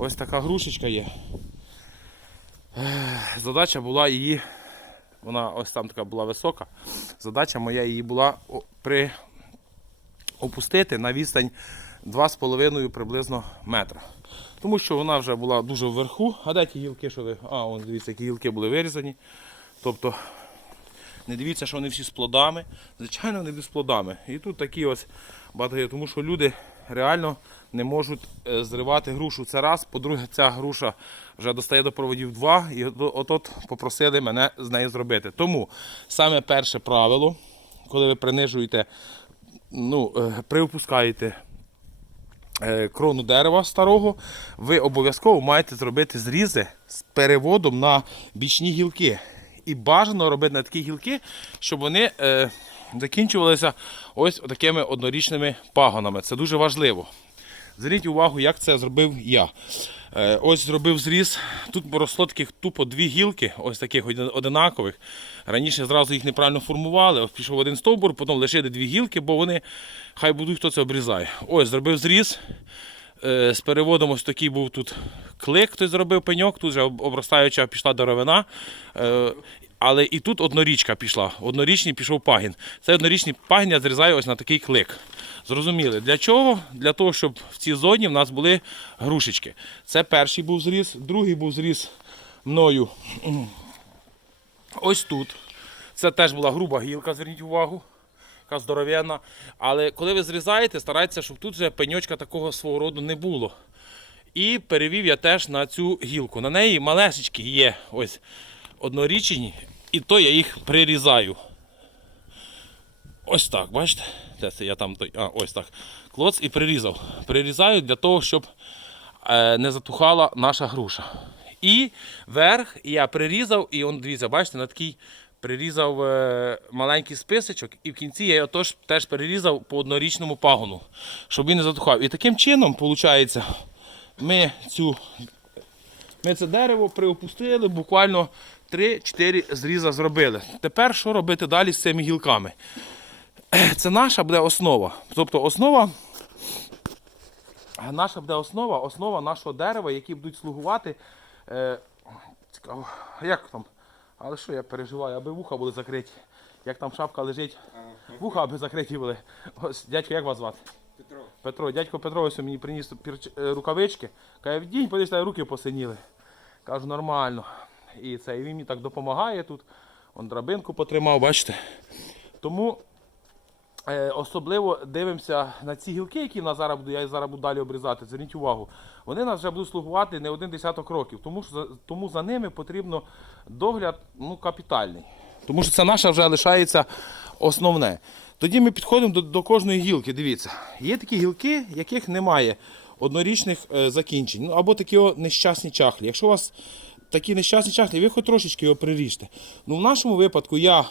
Ось така грушечка є. Задача була її, вона ось там така була висока. Задача моя її була при опустити на відстань 2,5 приблизно метра. Тому що вона вже була дуже вверху. А де ті гілки, що ви. А, вон, дивіться, які гілки були вирізані. Тобто не дивіться, що вони всі з плодами. Звичайно, вони без плодами. І тут такі ось багато, тому що люди реально не можуть е, зривати грушу. Це раз. По-друге, ця груша вже достає до проводів два. І от- попросили мене з нею зробити. Тому саме перше правило, коли ви принижуєте, ну, е, приопускаєте е, крону дерева старого, ви обов'язково маєте зробити зрізи з переводом на бічні гілки. І бажано робити на такі гілки, щоб вони е, закінчувалися ось такими однорічними пагонами. Це дуже важливо. Зверніть увагу, як це зробив я. Е, ось зробив зріз. Тут поросло таких тупо дві гілки, ось таких одинакових. Раніше зразу їх неправильно формували. Ось пішов один стовбур, потім лишили дві гілки, бо вони хай будуть, хто це обрізає. Ось зробив зріз. Е, З переводом ось такий був тут клик, хтось зробив пеньок, тут об- обростаюча пішла деревина. Але і тут однорічка пішла. Однорічний пішов пагін. Цей однорічний пагін я зрізаю ось на такий клик. Зрозуміли, для чого? Для того, щоб в цій зоні в нас були грушечки. Це перший був зріз, другий був зріз мною. Ось тут. Це теж була груба гілка, зверніть увагу. Яка здоровенна. Але коли ви зрізаєте, старайтеся, щоб тут вже пеньочка такого свого роду не було. І перевів я теж на цю гілку. На неї малесечки є ось однорічні, і то я їх прирізаю. Ось так, бачите? Де це я там той. А, ось так. Клоц і прирізав. Прирізаю для того, щоб е, не затухала наша груша. І верх я прирізав, і он, дивіться, бачите, на такий прирізав е, маленький списочок, і в кінці я його теж, теж перерізав по однорічному пагону, щоб він не затухав. І таким чином, виходить, ми цю ми це дерево приопустили, буквально 3-4 зріза зробили. Тепер що робити далі з цими гілками? Це наша буде основа. Тобто основа, наша буде основа, основа нашого дерева, які будуть слугувати. Е, цікаво, як там? Але що я переживаю, аби вуха були закриті. Як там шапка лежить, вуха аби закриті були. Ось, дядько, як вас звати? Петро. Петро, дядько Петро ось мені приніс е, рукавички. Каже, вдінь, подивись, руки посиніли. Кажу, нормально. І це і він мені так допомагає тут. Он драбинку потримав, бачите. Тому е, особливо дивимося на ці гілки, які в нас зараз буду, я зараз буду далі обрізати. Зверніть увагу. Вони нас вже будуть слугувати не один десяток років. Тому, що, тому за ними потрібно догляд ну, капітальний. Тому що це наше вже лишається основне. Тоді ми підходимо до, до кожної гілки. Дивіться, є такі гілки, яких немає однорічних е, закінчень. Ну, або такі нещасні чахлі. Якщо у вас такі нещасні чахлі, ви хоч трошечки його приріжте. Ну, в нашому випадку я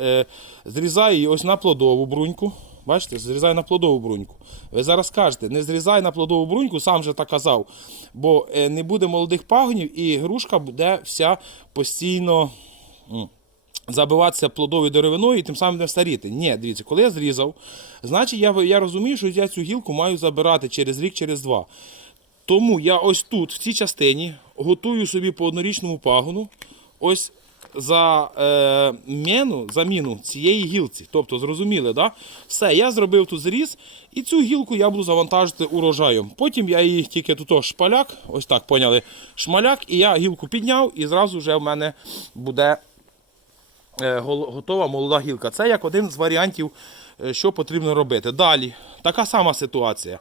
е, зрізаю ось на плодову бруньку. Бачите, зрізаю на плодову бруньку. Ви зараз кажете, не зрізай на плодову бруньку, сам же так казав, бо е, не буде молодих пагонів і грушка буде вся постійно забиватися плодовою деревиною і тим самим не старіти. Ні, дивіться, коли я зрізав, значить я, я розумію, що я цю гілку маю забирати через рік, через два. Тому я ось тут, в цій частині, готую собі по однорічному пагону ось за е, міну, заміну цієї гілці. Тобто, зрозуміли, да? все, я зробив тут зріз, і цю гілку я буду завантажити урожаєм. Потім я її тільки тут шпаляк, ось так поняли, шмаляк, і я гілку підняв, і зразу вже в мене буде готова молода гілка. Це як один з варіантів, е, що потрібно робити. Далі, така сама ситуація.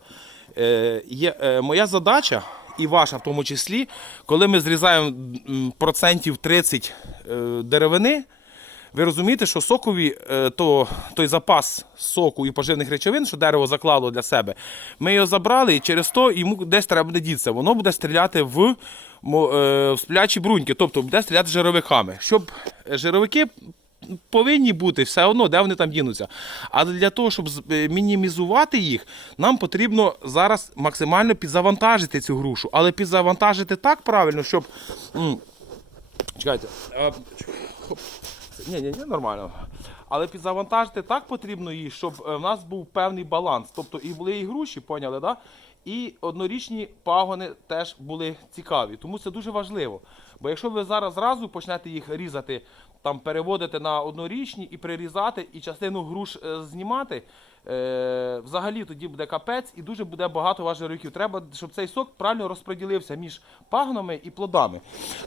Е, Є, е, моя задача, і ваша в тому числі, коли ми зрізаємо процентів 30 е, деревини, ви розумієте, що сокові, е, то, той запас соку і поживних речовин, що дерево заклало для себе, ми його забрали і через то йому десь треба буде дітися. Воно буде стріляти в, е, в сплячі бруньки, тобто буде стріляти жировиками. Щоб е, жировики повинні бути все одно, де вони там дінуться. Але для того, щоб мінімізувати їх, нам потрібно зараз максимально підзавантажити цю грушу. Але підзавантажити так правильно, щоб. Чекайте. Ні, ні, ні, нормально. Але підзавантажити так потрібно її, щоб е, в нас був певний баланс. Тобто і були і груші, поняли, да? І однорічні пагони теж були цікаві. Тому це дуже важливо. Бо якщо ви зараз зразу почнете їх різати, там переводити на однорічні і прирізати, і частину груш е, знімати, е, взагалі тоді буде капець і дуже буде багато ваших років. Треба, щоб цей сок правильно розподілився між пагонами і плодами.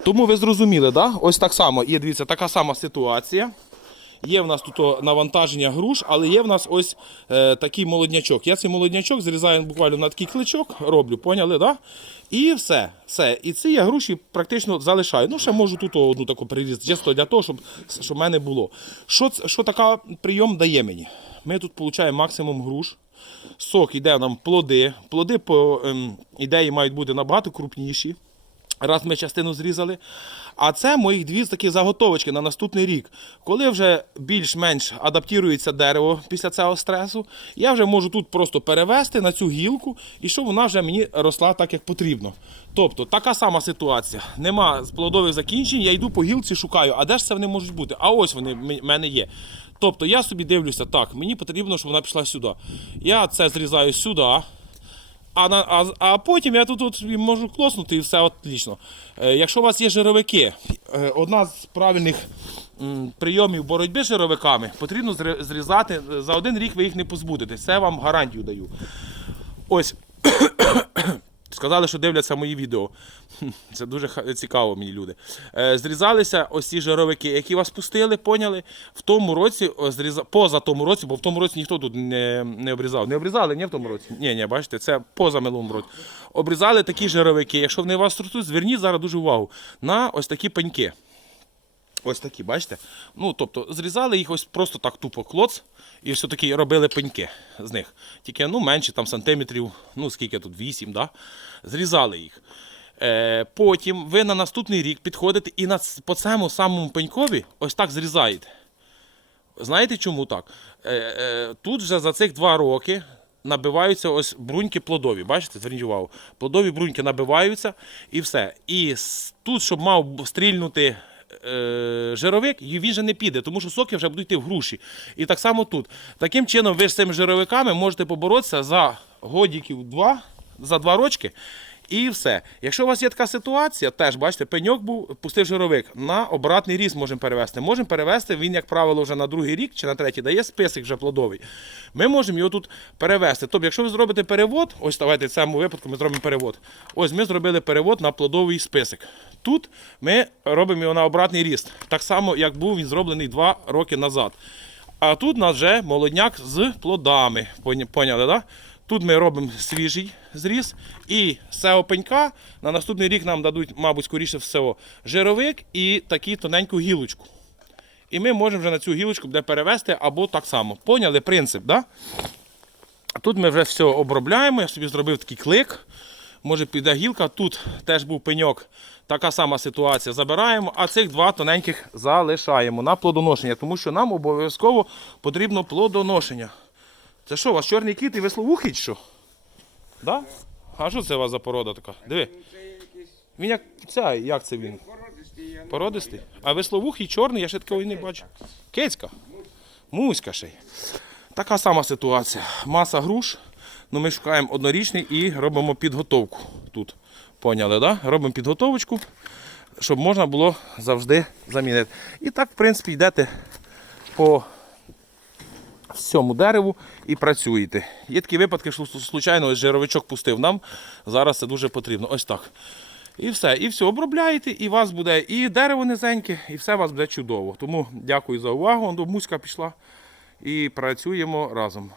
Тому ви зрозуміли, да? ось так само є, дивіться, така сама ситуація. Є в нас тут навантаження груш, але є в нас ось е, такий молоднячок. Я цей молоднячок зрізаю буквально на такий кличок, роблю, поняли, да? І все. все. І ці я груші практично залишаю. Ну, ще можу тут одну таку прирізати, чисто для того, щоб, щоб мене було. Що, що така прийом дає мені? Ми тут отримуємо максимум груш. Сок йде нам плоди. Плоди по ем, ідеї мають бути набагато крупніші. Раз ми частину зрізали. А це моїх дві такі заготовочки на наступний рік. Коли вже більш-менш адаптується дерево після цього стресу, я вже можу тут просто перевести на цю гілку і щоб вона вже мені росла так, як потрібно. Тобто така сама ситуація. Нема плодових закінчень, я йду по гілці, шукаю, а де ж це вони можуть бути? А ось вони в мене є. Тобто я собі дивлюся, так, мені потрібно, щоб вона пішла сюди. Я це зрізаю сюди. А, на, а, а потім я тут, тут можу клоснути і все отлично. Е, якщо у вас є жировики, е, одна з правильних м, прийомів боротьби з жировиками потрібно зрізати. За один рік ви їх не позбудетесь. Це вам гарантію даю. Ось. Сказали, що дивляться мої відео. Це дуже цікаво мені люди. Е, зрізалися ось ці жировики, які вас пустили, поняли. В тому році, зріза... поза тому році, бо в тому році ніхто тут не, не обрізав. Не обрізали, ні в тому році? Ні, ні, бачите, це поза минулому році. Обрізали такі жировики. Якщо вони вас ростуть, зверніть зараз дуже увагу на ось такі пеньки. Ось такі, бачите? Ну, тобто, зрізали їх ось просто так тупо клоц, і все таки робили пеньки з них. Тільки ну, менше там сантиметрів, ну скільки тут, 8, да? зрізали їх. Е, потім ви на наступний рік підходите і на, по цьому самому пенькові ось так зрізаєте. Знаєте чому так? Е, е, тут вже за цих два роки набиваються ось бруньки плодові. Бачите, зверніть увагу. Плодові бруньки набиваються і все. І тут, щоб мав стрільнути жировик, і він же не піде, тому що соки вже будуть йти в груші. І так само тут. Таким чином, ви з цими жировиками можете поборотися за годіків два, за два рочки. І все. Якщо у вас є така ситуація, теж бачите, пеньок був, пустив жировик. На обратний ріст можемо перевести. Можемо перевести, він, як правило, вже на другий рік чи на третій дає список вже плодовий. Ми можемо його тут перевести. Тобто, якщо ви зробите перевод, ось давайте в цьому випадку ми зробимо перевод. Ось ми зробили перевод на плодовий список. Тут ми робимо його на обратний ріст. Так само, як був він зроблений два роки назад. А тут у нас вже молодняк з плодами. Поняли? Да? Тут ми робимо свіжий зріз, і цього пенька на наступний рік нам дадуть, мабуть, скоріше всього, жировик і таку тоненьку гілочку. І ми можемо вже на цю гілочку буде перевести або так само. Поняли принцип, да? Тут ми вже все обробляємо. Я собі зробив такий клик. Може піде гілка. Тут теж був пеньок. Така сама ситуація. Забираємо, а цих два тоненьких залишаємо на плодоношення, тому що нам обов'язково потрібно плодоношення. Це що, у вас чорний кіт і весловухий що? Да? А що це у вас за порода така? Диви. Він як ця, як це він? породистий? А весловухий чорний, я ще такого не бачу. Кицька? Муська ще й. Така сама ситуація. Маса груш. Ну, ми шукаємо однорічний і робимо підготовку тут. Поняли, да? Робимо підготовочку, щоб можна було завжди замінити. І так, в принципі, йдете по всьому дереву і працюєте. Є такі випадки, що случайно ось жировичок пустив нам. Зараз це дуже потрібно. Ось так. І все, і все, обробляєте, і у вас буде і дерево низеньке, і все у вас буде чудово. Тому дякую за увагу. Муська пішла і працюємо разом.